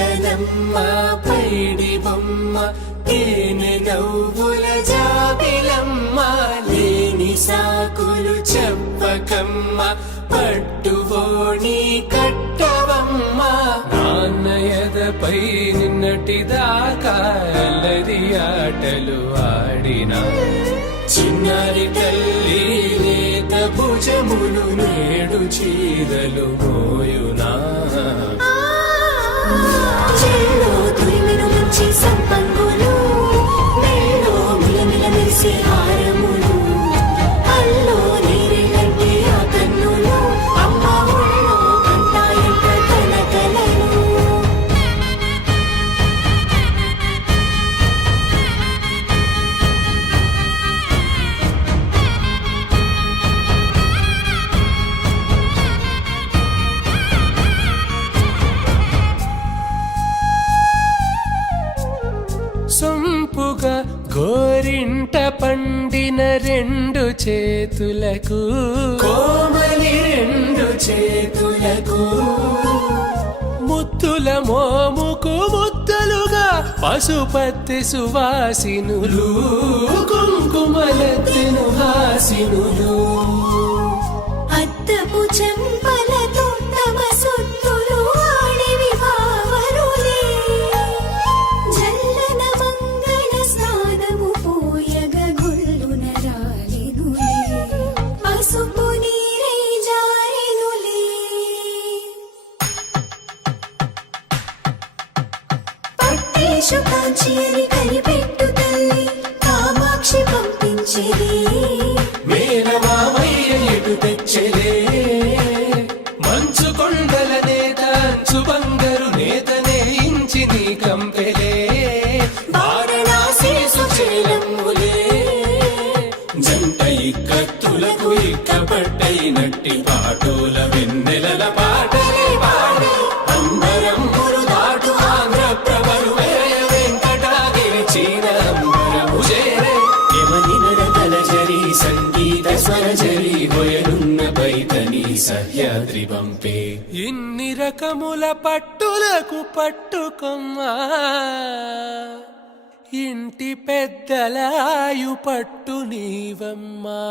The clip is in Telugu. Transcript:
చిలకనమ్మ పైడి బొమ్మ తేనె నవ్వుల జాబిలమ్మ లేని సాకులు చెప్పకమ్మ పట్టువోణి కట్టవమ్మ నాన్నయదపై నిన్నటిదాకా అల్లరి ఆటలు ఆడినా చిన్నారి తల్లి లేత భుజములు నేడు చీరలు మోయునా చెల్లో తురిమిను మంచి సంపంగులు మెల్లో మిలమిల మెరిసే హారములు అల్లో నీరెళ్ళంటే ఆ కన్నులు అమ్మ ఒళ్ళో కంటాయంట కలకలను సొంపుగా గోరింట పండిన రెండు చేతులకు కోమలి రెండు చేతులకు ముత్తుల మోముకు ముద్దలుగా పశుపతి సువాసినులు కుంకుమలెత్తెను హాసినులు అద్దపు చెంపలతో తమ సొత్తులు ఆడివి భావరులే జల్లన మంగళ స్నానము పోయగ గొల్లున రాలినులే పసుపు నీరై జారినులే పట్టేశు కాంచి అని కనిపెట్టు తల్లి కామాక్షి పంపించేది మేనమామయ్య ఎటు తెచ్చలే మంచు కొండల నేత అంచు బంగారు నేతనే ఇంచి నీ కంపెలే వారణాసి సుచేలమ్ములే జంట ఇక్కత్తులకు ఇక్కపట్టైనట్టి పాటోల వెన్నెలల పాటలే పాడే అంబరమ్ములు దాటు ఆంధ్ర ప్రభలు వెంకటాగిరి చీన అంబరము చేరే యమని నడతల జరి సంగీత స్వరజరి హొయలున్న పైతని సహ్యాద్రి పంపే ఇన్ని రకముల పట్టులకు పట్టుకొమ్మా ఇంటి పెద్దలాయు పట్టు నీవమ్మా